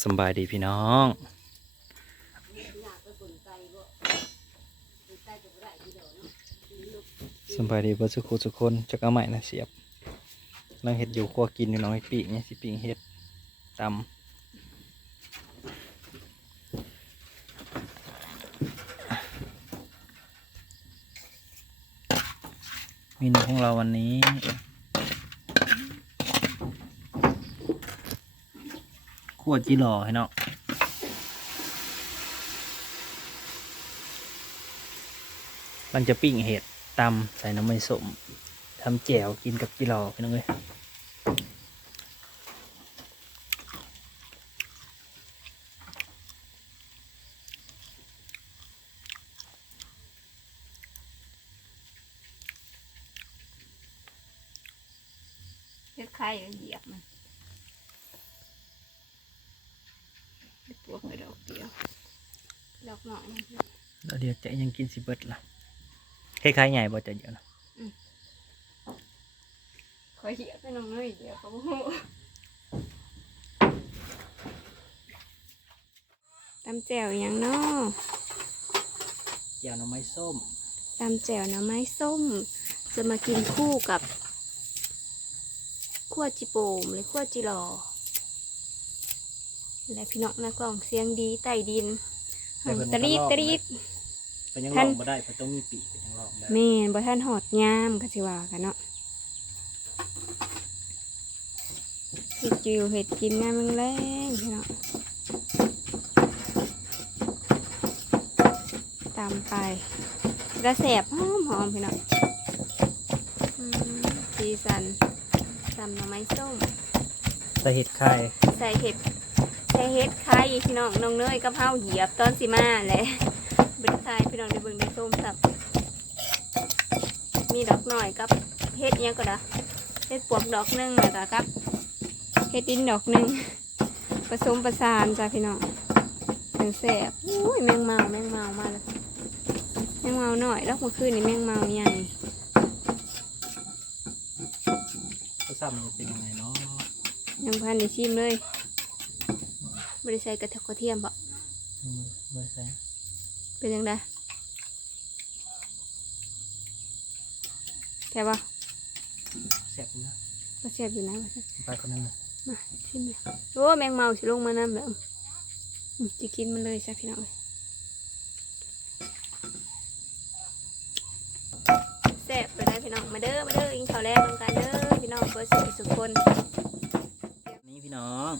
สบายดีพี่น้องสบายดีเบ่อสุขุสุคนจะก็ใหม่นะเสียบกำลังเห็ดอยู่ครัวกินอยู่น้องไอปีกเนี่ยสิปีงเห็ดตำเมนูของเราวันนี้ ขวดจีหล่อให้เนาะมันจะปิ้งเห็ดตำใส่น้ำมันสมทำแจ่วกินกับจีหล่อพี่น้องเอ้ยเฮ็ดไข่เหยียบมันเฮ็ดพวกให้ดอกเดียวดอก หน่อยนะเราเดี๋ยวจะยังกินสิเบิดละคล้ายๆใหญ่บ่จะเยอะนะคอยเหยียบไปน้องเลยเดียวก็บ่ฮู้ตำแจ่วหยังเนาะแจ่วหน่อไม้ส้มตำแจ่วหน่อไม้ส้ม จะมากินคู่กับขั้วจิโปมหรือขั้วจิรอและพี่น้องนักร้องเสียงดีใต้ดิน ตะรีดตะรีดเป็นยังลท่านองบ่ได้เพราะต้องมีปีกเป็นยังลองได้แม่นบ่ท่านหอดยามก็สิว่ากันเนาะเห็ดจิวเห็ดกินงามแรงๆพี่เนาะตามไปกระแสบหอมหอมๆพี่เนาะอืมสีสันตำหน่อไม้ส้มใส่เห็ดไข่ ใส่เห็ด ใส่เห็ดไข่พี่น้องน้องเนยกับเผาเหยียบตอนสิมาแหละเบิ่งไข่พี่น้องได้เบิ่งได้ส้มสับมีดอกหน่อยกับเฮ็ดเนี้ยงก็ได้เฮ็ดปวกดอกหนึงแล้วก็กับเฮ็ดดินดอกหนึงผสมประสานจ้าพี่น้องเป็นแสบอุ้ยแมงเมาแมงเมามาเลยแมงเมาหน่อยแล้วเมื่อคืนนี่แมงเมาใหญ่ก็ซ้ำมันเป็นยังไงเนาะยังพันได้ชิมเลย บริใส่กระเทยกระเทียมบ่อืมบ่ใส่เป็นยังไงแค่บ่แซ่บอยู่นะก็แสบอยู่นะว่าซั่นไปคนนึงนะมาชิมเลยโอ้แมงเมาสิลงมาน้ำแล้วอืมจะกินมันเลยจ้ะพี่น้องแซ่บไปได้พี่น้องมาเด้อมาเด้อกินข้าวแรกน้ำกันเด้อพี่น้องเพื่อสุขสุขคนนี่พี่น้อง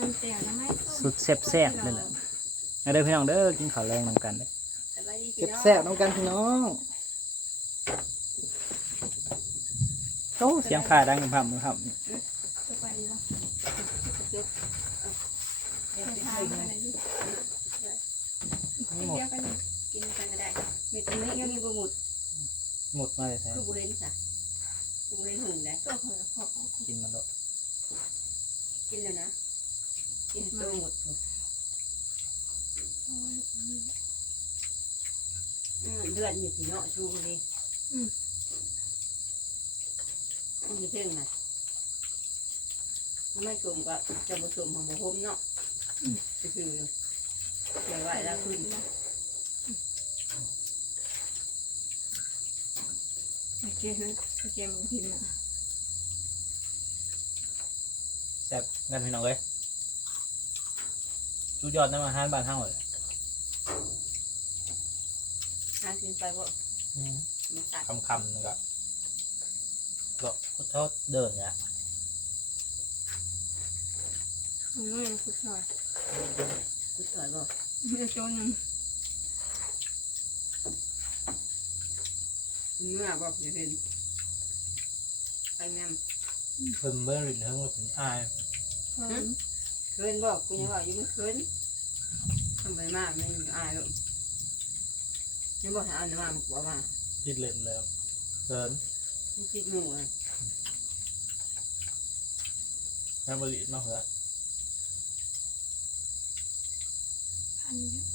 ทำแจ่วน้ำไม้ส้มสุดแซ่บแซ่บๆเลยแหละเอาเด้อพี่น้องเด้อกินข้าวแรงนำกันเด้อสบายดีพี่แซ่บน้องแซ่บนำกันพี่น้องโอ้เสียงข่าดังกันพับมือพับนี่สบายดีเนาะไปทานกันเลยดินี่หมดเดียวกันนี่กินกันก็ได้เม็ดอันนี้ยังมีบะหมุดหมดมาเลยแท้คือบุเรนจ้ะบุเรนหุ่นได้ก็เคยพอกินมาแล้วกินเลยนะ กินตัวหมดเดือนอยู่ที่เนาะชูเลยมันจะเพ่งนะไม่กลมก็จะผสมของผมเนาะคือคือเดี๋ยวไว้แล้วขึ้นโอเคนะโอเคมึงพิมพ์นะแซ่บงั้นพี่น้องเอ้ย สุดยอดน้ำอาหารบ้านเฮาเลยหากินไปบ่มันตัดคำคำๆนึงก็ก็พุทธเดินเนี่ยอืมคุณชอยกูถอยบอกจะจนเมื่อบอกอย่าเห็นไปแม่มเพิ่มเบิ้ลรินเฮิงว่าผมอายเคินบอกกูยังบอกอยู่ไม่เคินทำไปมากไม่อายหรอกยังบอกให้เอาหน้ามาบอกว่ายิดเล่นเลยเกินมันคิดหนูเลยแม่บริมากเลยพันเนี่ย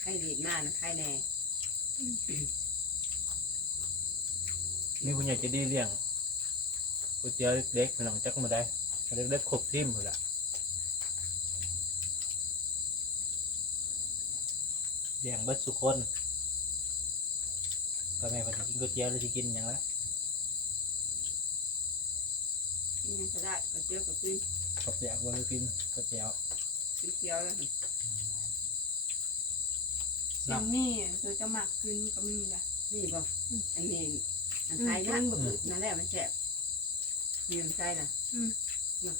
ใครดีดมากนะใครแน่มีคุณอยากจะดีเลี้ยงก๋วยเตี๋ยวเล็กๆพี่น้องจักมาได้ เล็กๆล็ขบทิ่มหมดละเลี้ยงเบิดสุคนพ่อแม่พอจะกินก๋วยเตี๋ยวหรือจะกินยังละกินยังก็ได้ก๋วยเตี๋ยวก็กินก๋วยเตี๋ยวบ่ได้กินก๋วยเตี๋ยวก๋วยเตี๋ยวเลยอันนี้ตัวจะหมักกินก็มีจ้ะนี่บ่อันนี้อันไทยนั่นบ่คืนั่นแหละมันแซ่บนี่อันไทยนะอืม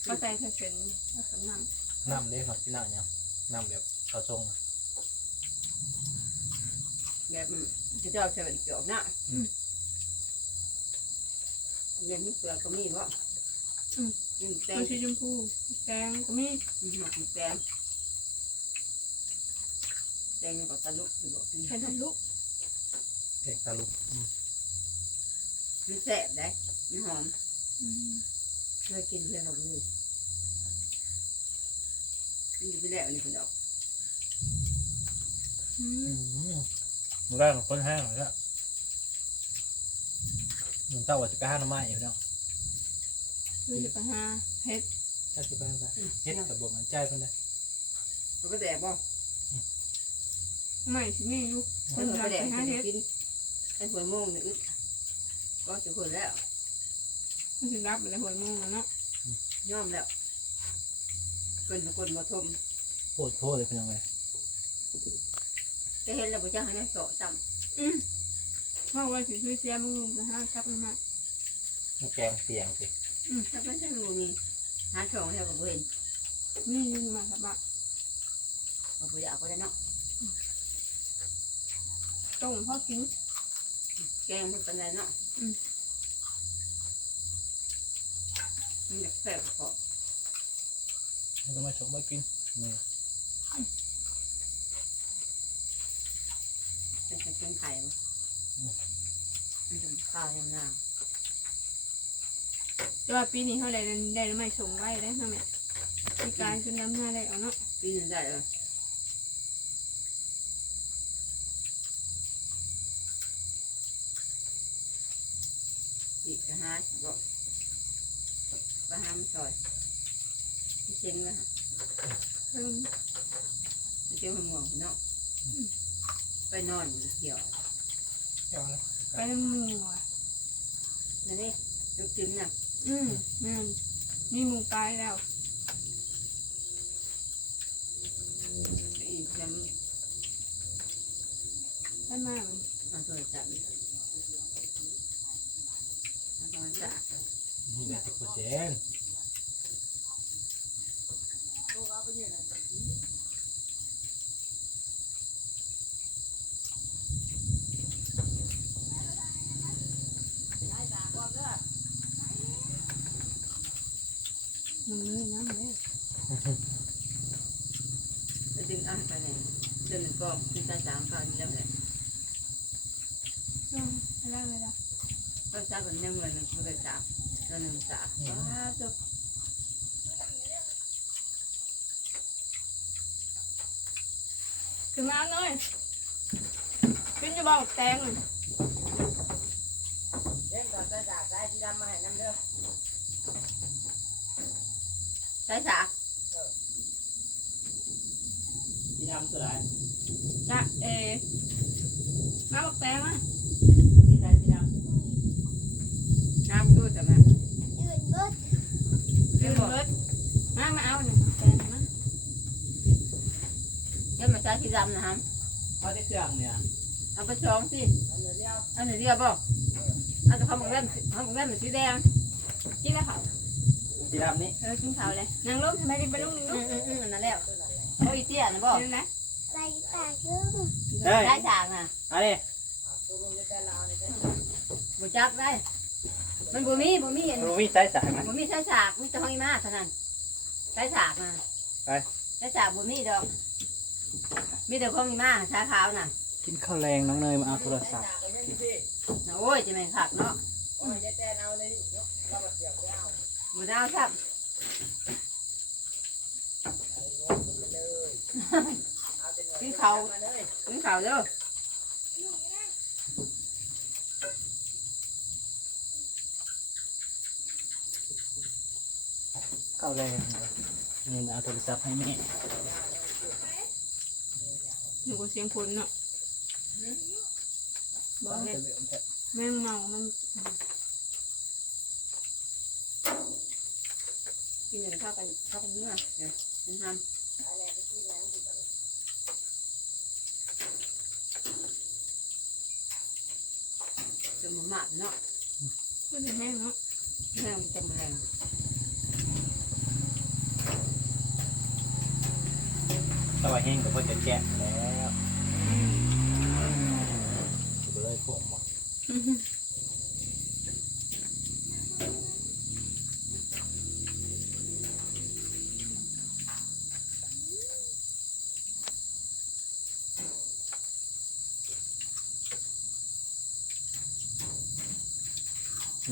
ก็ใส่เฉยๆแล้วก็น้ำน้ำเด้หมักที่น้ำเนี่ยน้ำแบบข้าวทรงแบบจะเจ้าเชิญจบนะเรียนมุกเปลือกก็มีบ่อืมแตตังวสีชมพูแดงก็มีหมักแตงแตงกับตะลุกสิบอกแค่ทำลูกแกงตาลุกมันแซ่บได้มันหอมอืม เคยกินเพื่อนเราเลยนี่ไปแล้วนี่คุณดอกอืมมันแรกของคนแห้งเลยละมันเศร้าว่าจะไปหาหน่อไม้อยู่เนาะคือจะไปหาเฮ็ดถ้าจะไปหาเฮ็ดกับบวมันใจเพิ่นได้มันก็แดกบ่ไม่สิมีอยู่คมันนก็อยากแดไปกหาเฮ็ดกินไอ้หัวโมงนี่อึดก็จะคนแล้ว มันสิรับอะไรหัวโมงแล้วเนาะย่อมแล้วคนทุกคนมาทมโคตรโคตรเลยเป็นยังไงจะเห็นแล้วบ่จะให้ได้โสจอืมเพราะว่าสิซื้อเสียมึงลุงจะหากลับมามันแกงเปียงสิำถ้าไม่ใช่หมูนี่หาช่องให้กับเพื่อนนี่ยืนมาสบะมาปุยอยากก็ได้เนาะต้มพ่อกินแกงมันเป็นไรเนาะมั นอยากแซ่บพอมันต้องมาชมมากินนี่เป็นกระเทียมไข่บ่มันจะข้าวยำนางแต่ว่าปีนี้เขาได้ได้ไม่ส่งไว้ได้นะแม่มีการขึ้นน้ำหน้าได้เอาเนาะปีนึงได้เลยอีกกระหาบอก กระหามันซอยที่เชียงนะฮะอืมไปเที่ยวหัวหมองเนาะไปนอนอยู่เที่ยวเจ้าละไปน้ำหมูอะนั่นนี่ลูกจิ้มน่ะอืมแม่นนี่หมูตายแล้วอีกจท่านมาำมาโทรศัพท์มาโทรศัพท์ นี่แบบสิบเปอร์เซ็นต์มันเลยน้ำเลยจะดึงอะไปไหนเดินกองคือตาสามก่อนเรื่องอะไรอืมไปแล้วเลยละก็ทราบเป็นเรื่องเงินโทรศัพท์เรื่องหนึ่งสามว้าจบขึ้นมาเลยขึ้นจะบอกแตงเล่นก่อนตาสาม ได้ที่ดำมาให้น้ำเด้อตาสามที่ทำตัวไหนจะเอมาบอกแตงอะที่ได้ที่ ดำน้ำดูแต่มาเดินรถมามาเอาหนึ่งแตงมาเดี๋ยวมาใช้ที่ดำนะครับเขาได้เครื่องเนี่ยเอาไปช้องสิอันเดียวบ่เอาแต่ข้าวหมกเล่มข้าวหมกเล่มสีแดงกินแล้วเขาที่ทำนี้เออกินข้าวเลยนางลงทำไมกินไปลุงอืลุงมอืมอืมนั่นแล้วโอ้ยเตี้ยนะบ่เดี๋ยวนะได้ได้ฉากน่ะอันนี้บ่จักได้ มันบ่มีบ่มีอันรู้วิสัยสายไหม บ่มีใช้ฉากมีแต่ห้องอีมาเท่านั้นใช้ฉากน่ะไป ใช้ฉากบ่มีดอก มีแต่ห้องอีมาชาขาวน่ะกินข้าวแรงน้องเนยมาเอาโทรศัพท์น่ะโอ้ยจะแม่นคักเนาะบ่ได้เอาครับกินข้าวกินข้าวเด้อาวแรงนี่มาเอาโทรศัพท์ให้แม่หนูก็เสียงคนเนาะบอกจะเหลือมแท้แม่งเมามันกินอย่างข้าวกันข้าวกันเนื้อเดี๋ยวฉันทำจะมาหมักเนาะก็เป็นแม่งเนาะแม่งจะมาแรง ตะวันแห้งกับพ่อจะแกะแล้วจะเลยผมบอก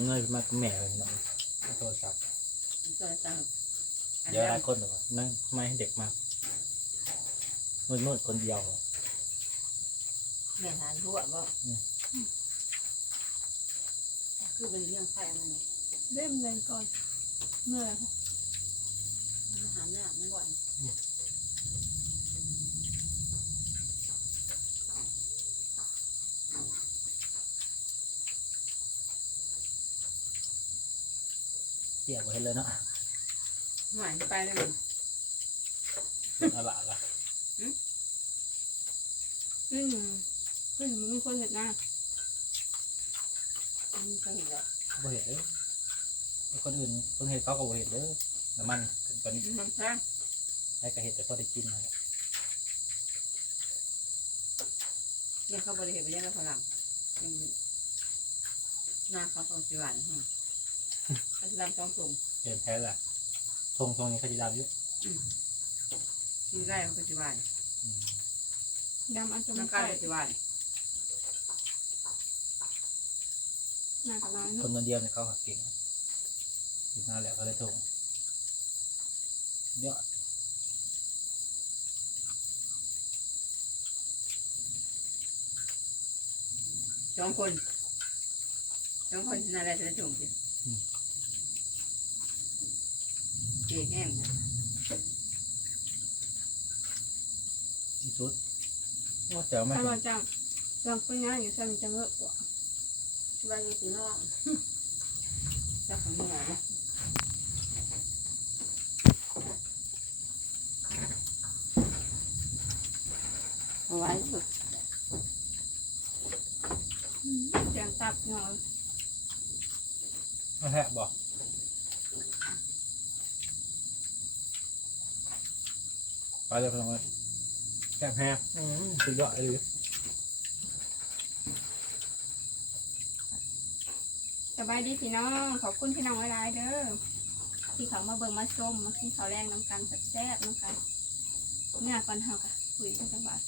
เงยมากแม่เลยน้องโทรศัพท์จอยจังเดี๋ยวหลายคนบอกว่านั่งไม่ให้เด็กมาก มืดมืดๆคนเดียว แม่ทานทั่วบ่คือเป็นเรื่องไฟมันเนี่ยเล่มเลยก่อนเมื่อไหร่คะอาหารเนี่ยไม่บ่อยเปียกไปเลยเนาะหวานไปเลย อาบะละ ขึ้นขึ้นมันมีคนเห็นหน้ามันก็เห็นแล้วบ่เห็นเด้อไอ้คนอื่นคนเห็นเขาก็บ่เห็นเด้อน้ำมันขึ้นกว่านี้มันแพงไอ้ก็เห็นแต่พอได้กินนั่นแหละเนี่ยเขาบริเหตุไปยังไงฝรั่งยังหน้าเขาต้องสิหวานให้เขาจะทำสองถุงเห็นแท้ละทงทงนี้เขาจะดำอยู่ที่ไร่เขาก็สิหวาน อืม ดำเอาจนน้ำไก่กาก็สิหวานหน้ากระลายคเนาะนคนเดียวเนี่ยเขาหักเก่งกินมาแล้วเขาเลยทงยอดสองคนสองคนที่น่าได้จะถุงสิเจ๊แห้งที่สุด ว่าแต่ว่าไม่ถ้าเราจังจังเป็นงานอยู่ใช่มันจะเลิกกว่าบ้านนี้พี่น้องจะขโมยนะเอาไว้สุดเสียงตับเนาะไม่แทะบอกไปเลยพลังเลย แซ่บแฮะอืมสุดยอดเลยสบายดีพี่น้อง ขอบคุณพี่น้องหลายๆเด้อที่เขามาเบิ่งมาชมมากินข้าวแรงน้ำกันแซ่บๆน้ำกันเมื่อก่อนเฮาค่ะคุยกันจังหวัด